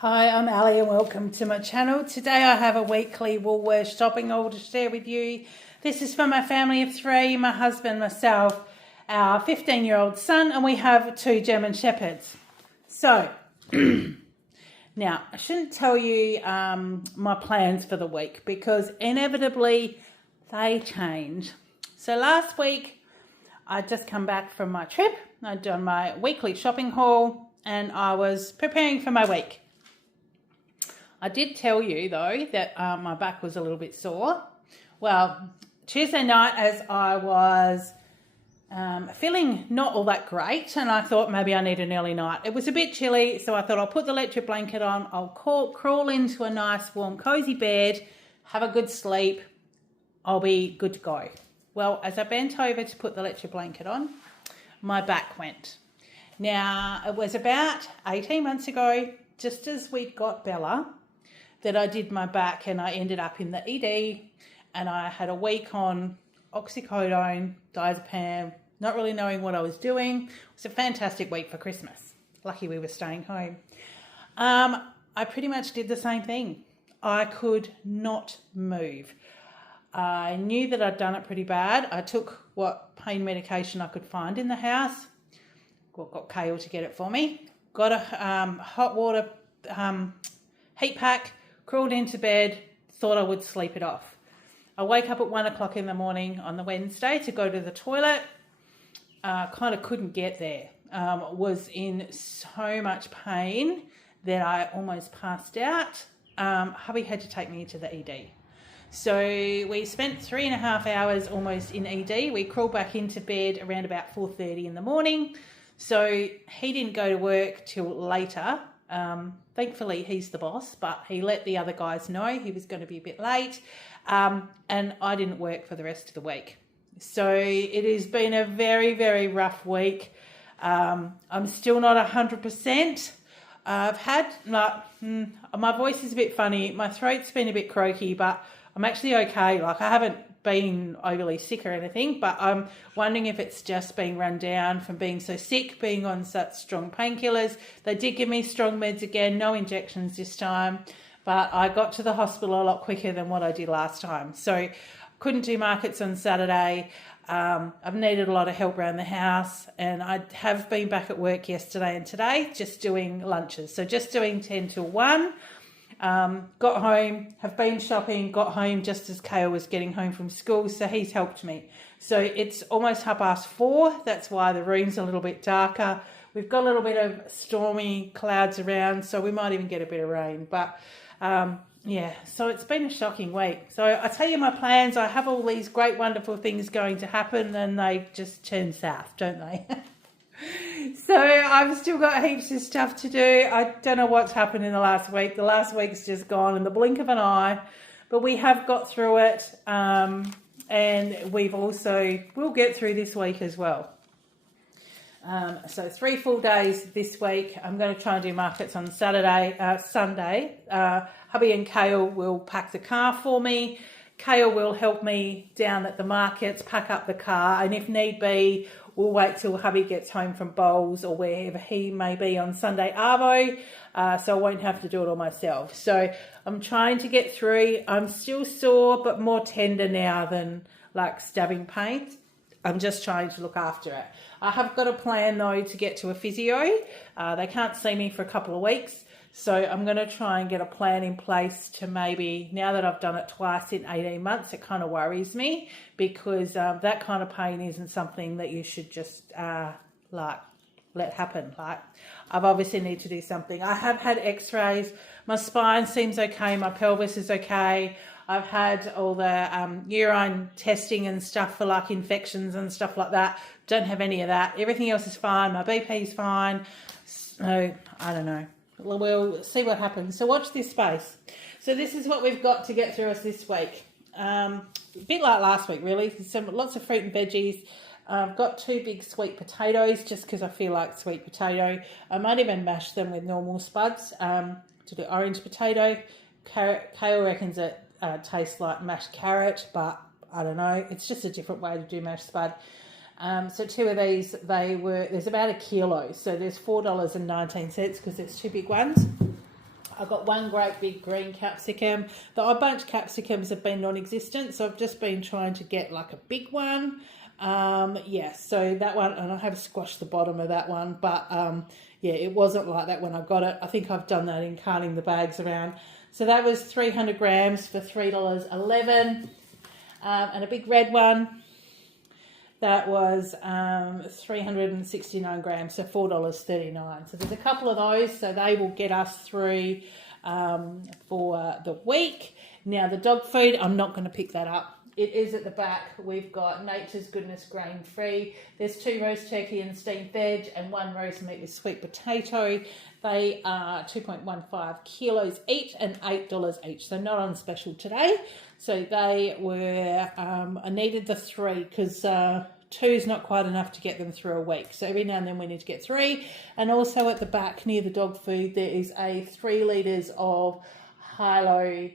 Hi, I'm Ali and welcome to my channel. Today I have a weekly Woolworths shopping haul to share with you. This is for my family of three, my husband, myself, our 15-year-old son, and we have two German Shepherds. So, now I shouldn't tell you my plans for the week because inevitably they change. So last week I'd just come back from my trip. I'd done my weekly shopping haul and I was preparing for my week. I did tell you, though, that my back was a little bit sore. Well, Tuesday night as I was feeling not all that great, and I thought maybe I need an early night. It was a bit chilly, so I thought I'll put the electric blanket on, I'll crawl into a nice, warm, cosy bed, have a good sleep, I'll be good to go. Well, as I bent over to put the electric blanket on, my back went. Now, it was about 18 months ago, just as we'd got Bella, that I did my back and I ended up in the ED and I had a week on oxycodone, diazepam, not really knowing what I was doing. It was a fantastic week for Christmas. Lucky we were staying home. I pretty much did the same thing. I could not move. I knew that I'd done it pretty bad. I took what pain medication I could find in the house. Got Kale to get it for me. Got a hot water heat pack. Crawled into bed, thought I would sleep it off. I wake up at 1 o'clock in the morning on the Wednesday to go to the toilet. Kind of couldn't get there. Was in so much pain that I almost passed out. Hubby had to take me to the ED. So we spent 3.5 hours almost in ED. We crawled back into bed around about 4:30 in the morning. So he didn't go to work till later. Thankfully, he's the boss, but he let the other guys know he was going to be a bit late, and I didn't work for the rest of the week. So it has been a very, very rough week. I'm still not 100%. I've had, my voice is a bit funny. My throat's been a bit croaky, but I'm actually okay. Like, I haven't been overly sick or anything, but I'm wondering if it's just being run down from being so sick, being on such strong painkillers. They did give me strong meds again, no injections this time, but I got to the hospital a lot quicker than what I did last time. So couldn't do markets on Saturday. I've needed a lot of help around the house, and I have been back at work yesterday and today just doing lunches. So just doing 10 till 1. Got home, have been shopping, got home just as Kale was getting home from school, so he's helped me. So it's almost 4:30. That's why the room's a little bit darker. We've got a little bit of stormy clouds around, so we might even get a bit of rain. But yeah, so it's been a shocking week. So I tell you my plans, I have all these great, wonderful things going to happen, and they just turn south, don't they? So I've still got heaps of stuff to do. I don't know what's happened in the last week. The last week's just gone in the blink of an eye, but we have got through it, and we'll get through this week as well. So 3 full days this week. I'm going to try and do markets on Sunday. Hubby and Kale will pack the car for me. Kale will help me down at the markets, pack up the car, and if need be, we'll wait till hubby gets home from bowls or wherever he may be on Sunday arvo, so I won't have to do it all myself. So I'm trying to get through. I'm still sore, but more tender now than like stabbing pain. I'm just trying to look after it. I have got a plan though to get to a physio. They can't see me for a couple of weeks. So I'm going to try and get a plan in place to maybe, now that I've done it twice in 18 months, it kind of worries me because that kind of pain isn't something that you should just let happen. Like, I've obviously need to do something. I have had x-rays. My spine seems okay. My pelvis is okay. I've had all the urine testing and stuff for like infections and stuff like that. Don't have any of that. Everything else is fine. My BP is fine. So I don't know. We'll see what happens. So watch this space. So this is what we've got to get through us this week. A bit like last week, really. Lots of fruit and veggies. I've got 2 big sweet potatoes just because I feel like sweet potato. I might even mash them with normal spuds to do orange potato. Kale reckons it tastes like mashed carrot, but I don't know. It's just a different way to do mashed spud. So 2 of these, there's about a kilo. So there's $4.19 because there's 2 big ones. I got one great big green capsicum. The odd bunch capsicums have been non-existent, so I've just been trying to get like a big one. Yeah, so that one, and I have squashed the bottom of that one, but yeah, it wasn't like that when I got it. I think I've done that in carting the bags around. So that was 300 grams for $3.11, and a big red one, that was 369 grams, so $4.39. So there's a couple of those, so they will get us through for the week. Now the dog food, I'm not going to pick that up. It is at the back. We've got Nature's Goodness grain free. There's 2 roast turkey and steamed veg and 1 roast meat with sweet potato. They are 2.15 kilos each and $8 each. So not on special today. So they were, I needed the 3 because 2 is not quite enough to get them through a week. So every now and then we need to get 3. And also at the back near the dog food, there is a 3 litres of high-low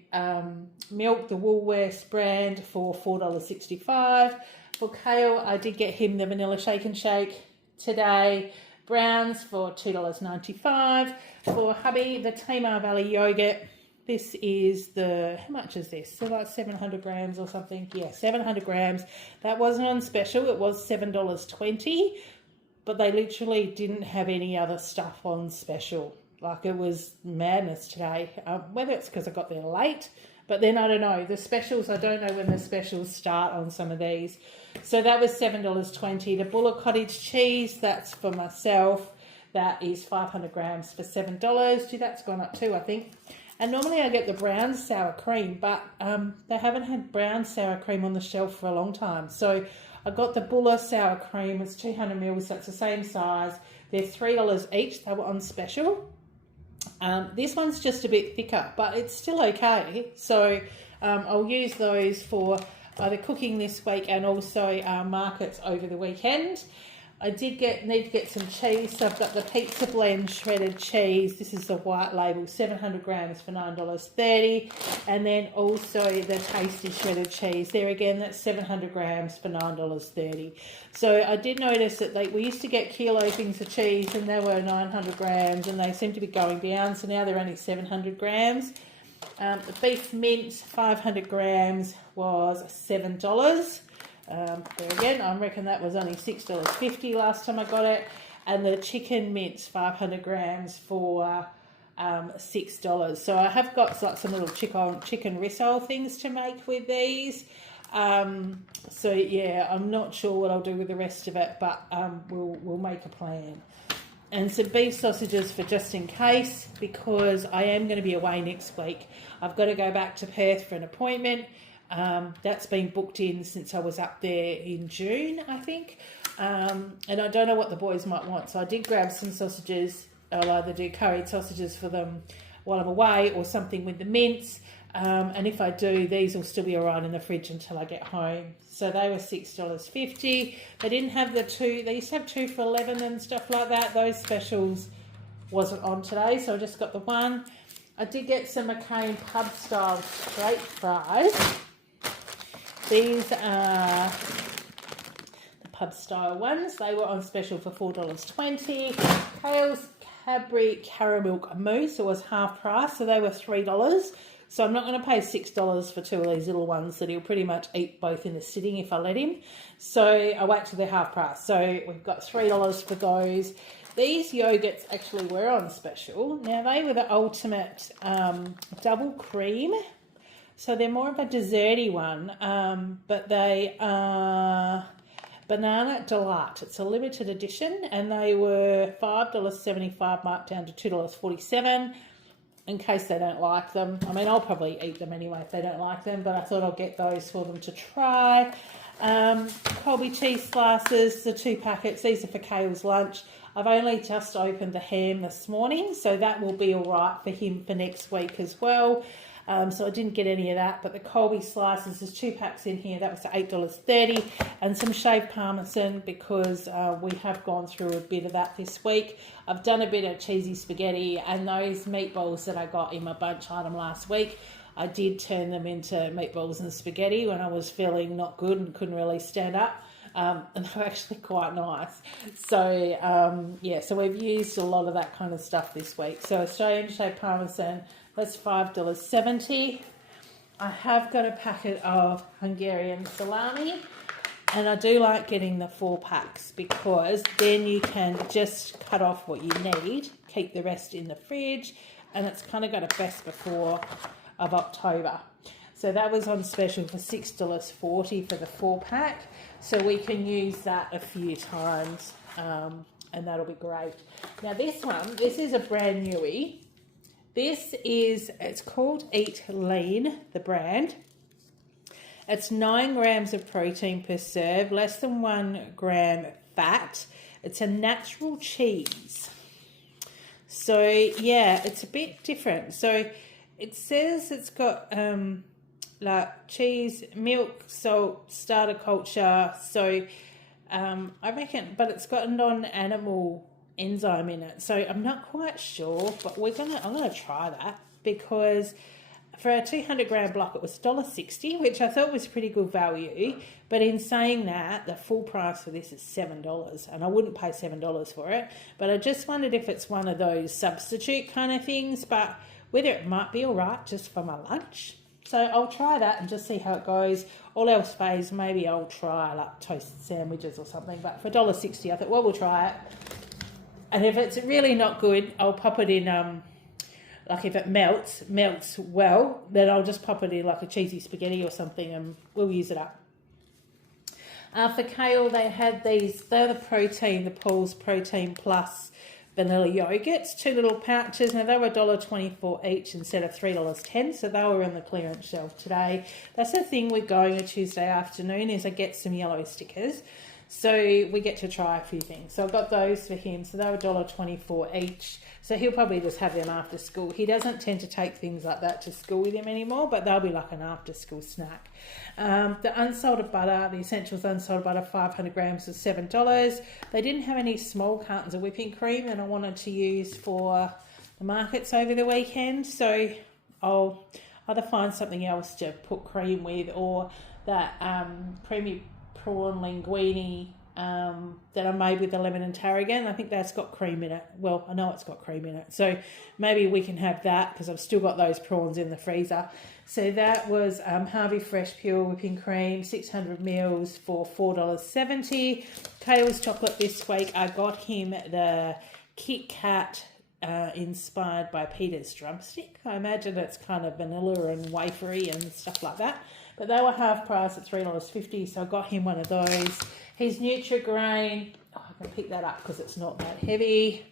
milk, the Woolworths brand, for $4.65. For Kale, I did get him the vanilla shake and shake today. Browns for $2.95. For hubby, the Tamar Valley yogurt. This is the, how much is this? So like 700 grams or something. Yeah, 700 grams. That wasn't on special. It was $7.20. But they literally didn't have any other stuff on special. Like, it was madness today. Whether it's because I got there late, but then I don't know. The specials, I don't know when the specials start on some of these. So that was $7.20. The Bullock Cottage cheese, that's for myself. That is 500 grams for $7. Gee, that's gone up too, I think. And normally I get the brown sour cream, but they haven't had brown sour cream on the shelf for a long time. So I got the Buller sour cream. It's 200 mils, so it's the same size. They're $3 each. They were on special. This one's just a bit thicker, but it's still okay. So I'll use those for either cooking this week and also markets over the weekend. I did need to get some cheese. So I've got the Pizza Blend shredded cheese. This is the white label, 700 grams for $9.30. And then also the Tasty shredded cheese. There again, that's 700 grams for $9.30. So I did notice that we used to get kilo things of cheese and they were 900 grams and they seem to be going down. So now they're only 700 grams. The beef mince, 500 grams, was $7. There again, I reckon that was only $6.50 last time I got it. And the chicken mince, 500 grams for $6. So I have got like some little chicken risole things to make with these. So yeah, I'm not sure what I'll do with the rest of it, but we'll make a plan. And some beef sausages for just in case, because I am going to be away next week. I've got to go back to Perth for an appointment. That's been booked in since I was up there in June, I think. And I don't know what the boys might want. So I did grab some sausages. I'll either do curried sausages for them while I'm away or something with the mince. And if I do, these will still be all right in the fridge until I get home. So they were $6.50. They didn't have the 2. They used to have 2 for $11 and stuff like that. Those specials wasn't on today, so I just got the 1. I did get some McCain pub style straight fries. These are the pub style ones. They were on special for $4.20. Kale's Cadbury Caramel Mousse, it was half price, so they were $3. So I'm not going to pay $6 for 2 of these little ones that he'll pretty much eat both in a sitting if I let him. So I wait till they're half price. So we've got $3 for those. These yogurts actually were on special. Now they were the ultimate double cream. So they're more of a desserty one, but they are Banana Delight. It's a limited edition, and they were $5.75 marked down to $2.47 in case they don't like them. I mean, I'll probably eat them anyway if they don't like them, but I thought I'll get those for them to try. Colby cheese slices, the 2 packets. These are for Kale's lunch. I've only just opened the ham this morning, so that will be all right for him for next week as well. So I didn't get any of that, but the Colby slices, there's 2 packs in here. That was $8.30, and some shaved parmesan because we have gone through a bit of that this week. I've done a bit of cheesy spaghetti, and those meatballs that I got in my bunch item last week, I did turn them into meatballs and spaghetti when I was feeling not good and couldn't really stand up. And they were actually quite nice. So, yeah, so we've used a lot of that kind of stuff this week. So Australian shaved parmesan, That's $5.70. I have got a packet of Hungarian salami, and I do like getting the 4 packs because then you can just cut off what you need, keep the rest in the fridge, and it's kind of got a best before of October. So that was on special for $6.40 for the 4 pack. So we can use that a few times, and that'll be great. Now this is a brand newie. It's called Eat Lean, the brand. It's 9 grams of protein per serve, less than 1 gram fat. It's a natural cheese. So yeah, it's a bit different. So it says it's got like cheese, milk, salt, starter culture. So I reckon, but it's got a non-animal enzyme in it. So I'm not quite sure, but I'm gonna try that because for a 200 gram block it was $1.60, which I thought was pretty good value. But in saying that, the full price for this is $7, and I wouldn't pay $7 for it. But I just wondered if it's one of those substitute kind of things, but whether it might be all right just for my lunch. So I'll try that and just see how it goes. All else fails, maybe I'll try like toasted sandwiches or something. But for $1.60, I thought, well, we'll try it. And if it's really not good, I'll pop it in, like if it melts well, then I'll just pop it in like a cheesy spaghetti or something and we'll use it up. For kale, they had these, they're the Paul's Protein Plus vanilla yogurts, 2 little pouches. Now they were $1.24 each instead of $3.10, so they were on the clearance shelf today. That's the thing with going a Tuesday afternoon is I get some yellow stickers. So we get to try a few things. So I got those for him. So they were $1.24 each. So he'll probably just have them after school. He doesn't tend to take things like that to school with him anymore, but they'll be like an after school snack. The unsalted butter, the Essentials unsalted butter, 500 grams was $7. They didn't have any small cartons of whipping cream that I wanted to use for the markets over the weekend. So I'll either find something else to put cream with, or that creamy prawn linguine that I made with the lemon and tarragon. I think that's got cream in it. Well, I know it's got cream in it. So maybe we can have that because I've still got those prawns in the freezer. So that was Harvey Fresh Pure Whipping Cream, 600 mils for $4.70. Kale's chocolate this week, I got him the Kit Kat inspired by Peter's drumstick. I imagine it's kind of vanilla and wafery and stuff like that. But they were half price at $3.50, so I got him one of those. His Nutri-Grain, I can pick that up because it's not that heavy.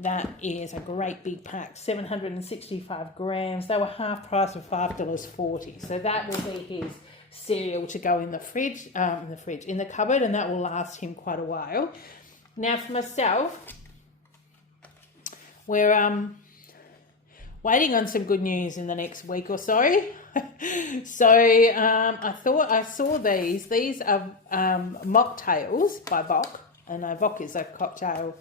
That is a great big pack, 765 grams. They were half price for $5.40. So that will be his cereal to go in the fridge, in the cupboard, and that will last him quite a while. Now for myself, we're waiting on some good news in the next week or so. So I thought I saw these. These are mocktails by Voc, and Voc is a cocktail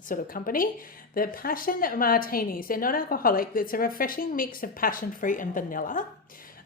sort of company. The Passion Martinis, they're non-alcoholic. It's a refreshing mix of passion fruit and vanilla.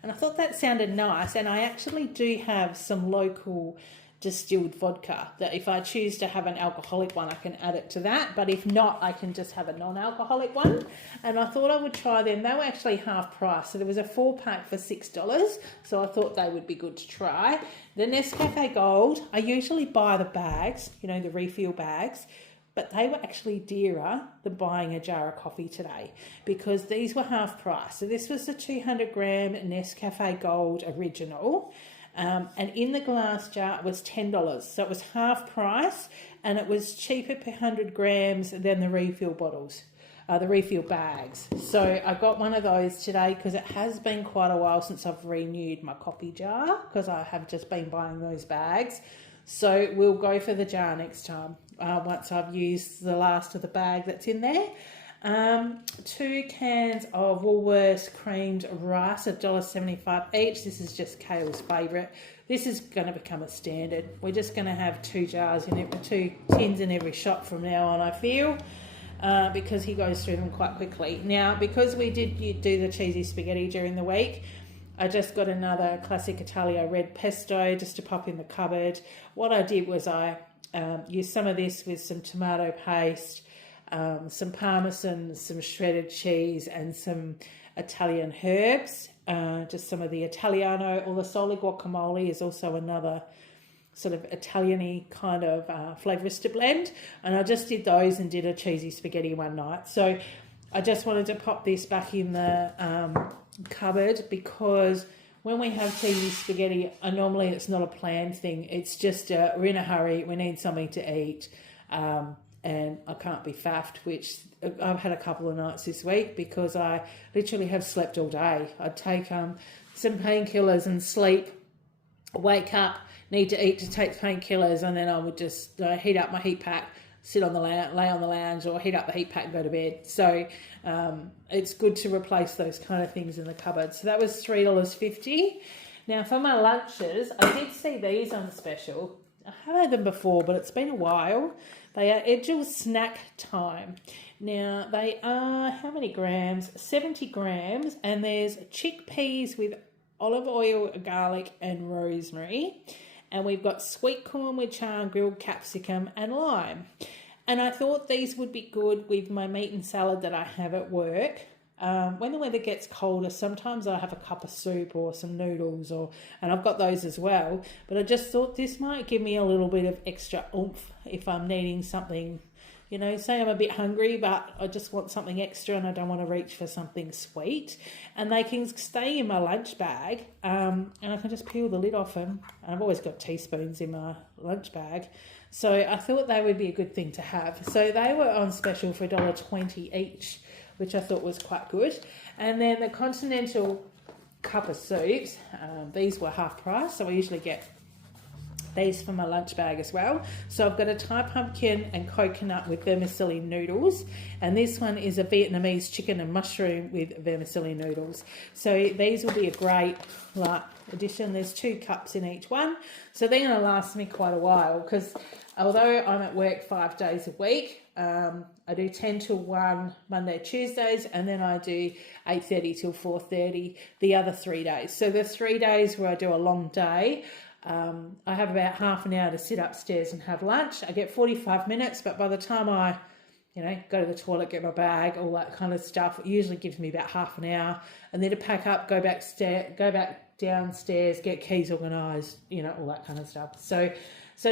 And I thought that sounded nice. And I actually do have some local distilled vodka that if I choose to have an alcoholic one, I can add it to that. But if not, I can just have a non-alcoholic one. And I thought I would try them. They were actually half price. So there was a 4-pack for $6. So I thought they would be good to try. The Nescafe Gold, I usually buy the bags, you know, the refill bags. But they were actually dearer than buying a jar of coffee today because these were half price. So this was the 200 gram Nescafe Gold Original. And in the glass jar, it was $10. So it was half price and it was cheaper per 100 grams than the refill bottles, the refill bags. So I got one of those today because it has been quite a while since I've renewed my coffee jar because I have just been buying those bags. So we'll go for the jar next time once I've used the last of the bag that's in there. 2 cans of Woolworths creamed rice at $1.75 each. This is just Kale's favourite. This is going to become a standard. We're just going to have 2 tins in every shop from now on, I feel, because he goes through them quite quickly. Now, because we did do the cheesy spaghetti during the week, I just got another Classic Italia red pesto just to pop in the cupboard. What I did was I used some of this with some tomato paste, some parmesan, some shredded cheese, and some Italian herbs. Just some of the Italiano or the sole guacamole is also another sort of Italian-y kind of Flavourista blend. And I just did those and did a cheesy spaghetti one night. So I just wanted to pop this back in the cupboard because when we have cheesy spaghetti, normally it's not a planned thing. It's just we're in a hurry, we need something to eat, and I can't be faffed, which I've had a couple of nights this week because I literally have slept all day. I'd take some painkillers and sleep, wake up, need to eat to take painkillers, and then I would just heat up my heat pack, sit on the lay on the lounge, or heat up the heat pack and go to bed. So it's good to replace those kind of things in the cupboard. So that was $3.50. Now for my lunches, I did see these on special. I have had them before, but it's been a while. They are Edgell Snack Time. Now they are, how many grams? 70 grams, and there's chickpeas with olive oil, garlic and rosemary. And we've got sweet corn with charred grilled capsicum and lime. And I thought these would be good with my meat and salad that I have at work. When the weather gets colder, sometimes I have a cup of soup or some noodles, and I've got those as well. But I just thought this might give me a little bit of extra oomph if I'm needing something. You know, say I'm a bit hungry, but I just want something extra and I don't want to reach for something sweet. And they can stay in my lunch bag, and I can just peel the lid off them. I've always got teaspoons in my lunch bag. So I thought they would be a good thing to have. So they were on special for $1.20 each, which I thought was quite good. And then the continental cup of soups, these were half price, so I usually get these for my lunch bag as well. So I've got a Thai pumpkin and coconut with vermicelli noodles, and this one is a Vietnamese chicken and mushroom with vermicelli noodles. So these will be a great addition. There's 2 cups in each one, so they're going to last me quite a while because although I'm at work 5 days a week, I do 10 till 1 Monday, Tuesdays, and then I do 8:30 till 4:30 the other 3 days. So the 3 days where I do a long day, I have about half an hour to sit upstairs and have lunch. I get 45 minutes, but by the time I, go to the toilet, get my bag, all that kind of stuff, it usually gives me about half an hour. And then to pack up, go back downstairs, get keys organised, all that kind of stuff. So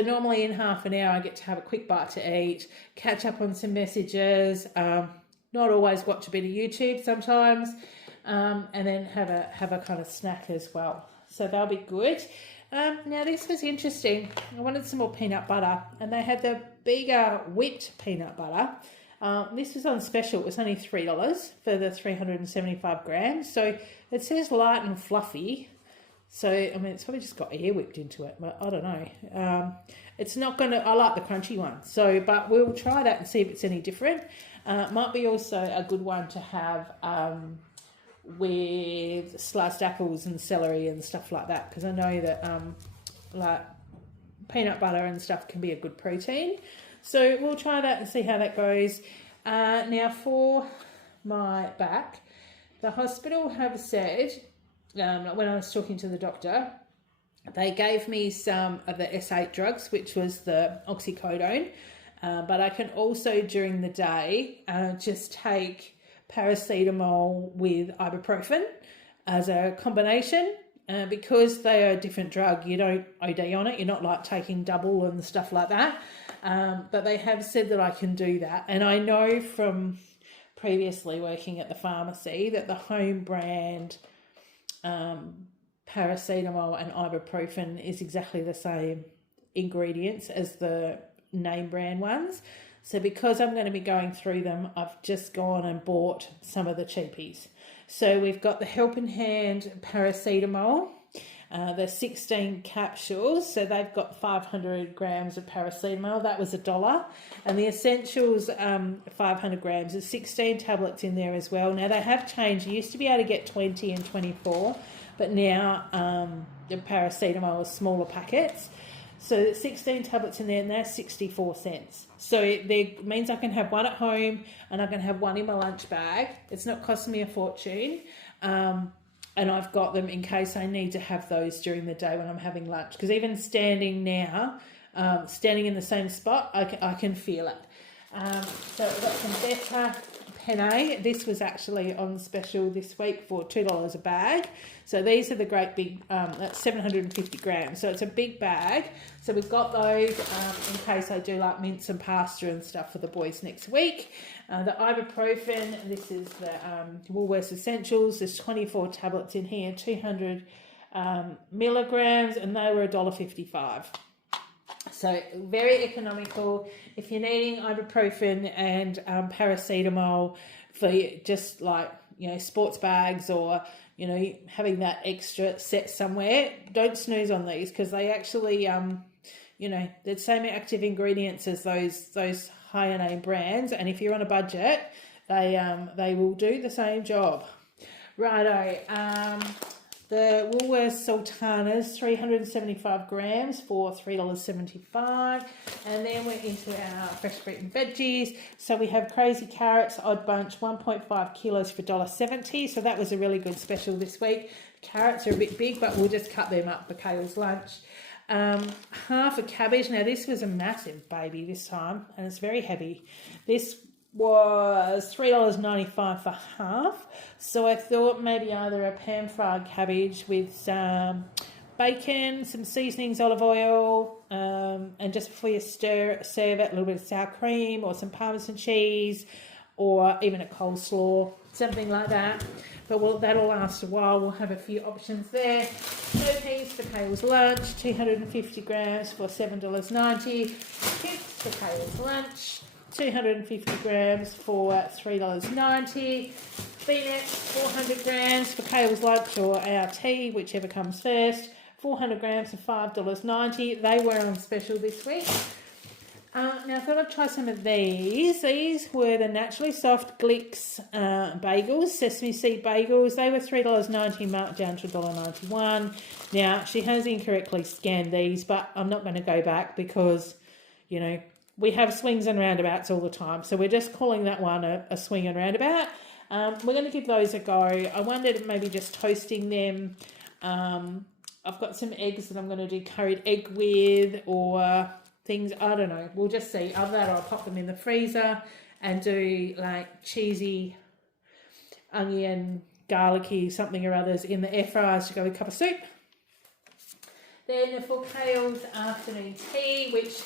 normally in half an hour, I get to have a quick bite to eat, catch up on some messages, not always watch a bit of YouTube sometimes, and then have a kind of snack as well. So they'll be good. Now this was interesting. I wanted some more peanut butter, and they had the bigger whipped peanut butter. This was on special. It was only $3 for the 375 grams. So it says light and fluffy. So, it's probably just got air whipped into it, but I don't know. It's not going to, I like the crunchy one. So, but we'll try that and see if it's any different. Might be also a good one to have with sliced apples and celery and stuff like that, because I know that like peanut butter and stuff can be a good protein. So we'll try that and see how that goes. Now for my back, the hospital have said, when I was talking to the doctor, they gave me some of the S8 drugs, which was the oxycodone, but I can also during the day just take paracetamol with ibuprofen as a combination, because they are a different drug. You don't OD on it. You're not like taking double and stuff like that. But they have said that I can do that. And I know from previously working at the pharmacy that the home brand paracetamol and ibuprofen is exactly the same ingredients as the name brand ones. So because I'm going to be going through them, I've just gone and bought some of the cheapies. So we've got the Helping Hand paracetamol, the 16 capsules. So they've got 500 grams of paracetamol. That was $1. And the Essentials 500 grams. There's 16 tablets in there as well. Now they have changed. You used to be able to get 20 and 24, but now the paracetamol is smaller packets. So there's 16 tablets in there, and they're 64 cents. So it means I can have one at home and I can have one in my lunch bag. It's not costing me a fortune. And I've got them in case I need to have those during the day when I'm having lunch. Because even standing now, standing in the same spot, I can feel it. So we've got some better penne. This was actually on special this week for $2 a bag. So these are the great big, that's 750 grams. So it's a big bag. So we've got those in case I do like mince and pasta and stuff for the boys next week. The ibuprofen, this is the Woolworths Essentials. There's 24 tablets in here, 200 milligrams, and they were $1.55. So very economical. If you're needing ibuprofen and paracetamol for just like, you know, sports bags or, you know, having that extra set somewhere, don't snooze on these because they actually, you know, they're the same active ingredients as those higher name brands. And if you're on a budget, they will do the same job. Righto. The Woolworths Sultanas, 375 grams for $3.75. And then we're into our fresh fruit and veggies. So we have crazy carrots, odd bunch, 1.5 kilos for $1.70. So that was a really good special this week. Carrots are a bit big, but we'll just cut them up for Kale's lunch. Half a cabbage. Now this was a massive baby this time, and it's very heavy. This was $3.95 for half. So I thought maybe either a pan-fried cabbage with some bacon, some seasonings, olive oil, and just before you serve it, a little bit of sour cream or some Parmesan cheese or even a coleslaw, something like that. But that'll last a while. We'll have a few options there. Peas for Kale's lunch, 250 grams for $7.90. Chips for Kale's lunch, 250 grams for $3.90. Peanuts, 400 grams for Kale's lunch or our tea, whichever comes first. 400 grams for $5.90. They were on special this week. Now I thought I'd try some of these. These were the Naturally Soft Glicks bagels, sesame seed bagels. They were $3.90 marked down to $1.91. Now she has incorrectly scanned these, but I'm not going to go back because, you know, we have swings and roundabouts all the time. So we're just calling that one a swing and roundabout. We're going to give those a go. I wondered maybe just toasting them. I've got some eggs that I'm going to do curried egg with or things. I don't know. We'll just see. Other than that, I'll pop them in the freezer and do like cheesy, onion, garlicky, something or others in the air fryers to go with a cup of soup. Then for Kale's afternoon tea, which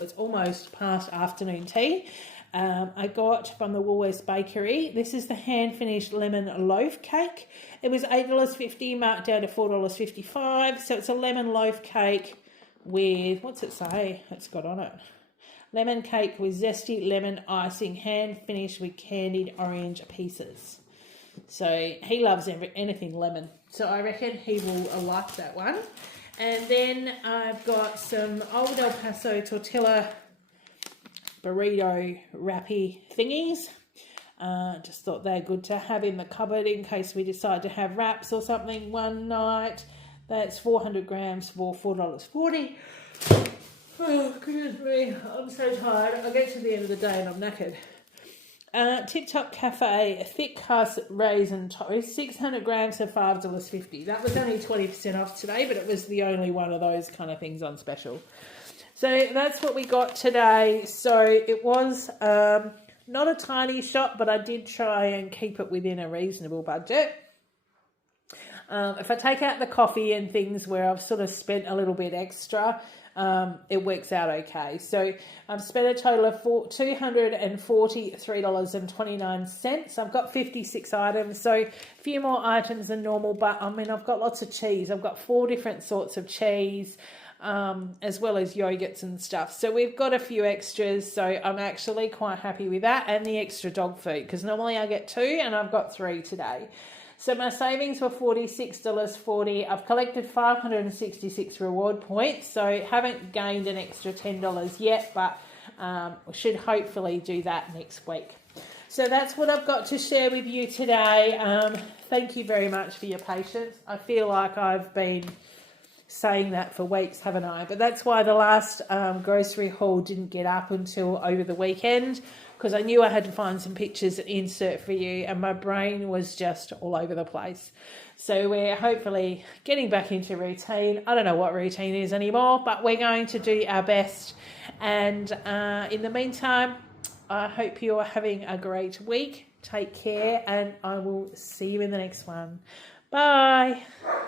was almost past afternoon tea, I got from the Woolworths Bakery. This is the hand-finished lemon loaf cake. It was $8.50, marked down to $4.55. So it's a lemon loaf cake with, what's it say? It's got on it. Lemon cake with zesty lemon icing, hand-finished with candied orange pieces. So he loves anything lemon. So I reckon he will like that one. And then I've got some old El Paso tortilla burrito wrappy thingies. Just thought they're good to have in the cupboard in case we decide to have wraps or something one night. That's 400 grams for $4.40. Oh, goodness me, I'm so tired. I'll get to the end of the day and I'm knackered. Tip Top Cafe thick husk raisin toast, 600 grams for $5.50. That was only 20% off today, but it was the only one of those kind of things on special. So that's what we got today. So it was not a tiny shop, but I did try and keep it within a reasonable budget. If I take out the coffee and things where I've sort of spent a little bit extra, it works out okay. So I've spent a total of $243.29. I've got 56 items, so a few more items than normal, but I mean, I've got lots of cheese. I've got 4 different sorts of cheese, as well as yogurts and stuff. So we've got a few extras, so I'm actually quite happy with that, and the extra dog food, because normally I get 2 and I've got 3 today. So my savings were $46.40. I've collected 566 reward points, so haven't gained an extra $10 yet, but should hopefully do that next week. So that's what I've got to share with you today. Thank you very much for your patience. I feel like I've been saying that for weeks, haven't I? But that's why the last grocery haul didn't get up until over the weekend, because I knew I had to find some pictures to insert for you, and my brain was just all over the place. So we're hopefully getting back into routine. I don't know what routine is anymore, but we're going to do our best. And in the meantime, I hope you are having a great week. Take care, and I will see you in the next one. Bye.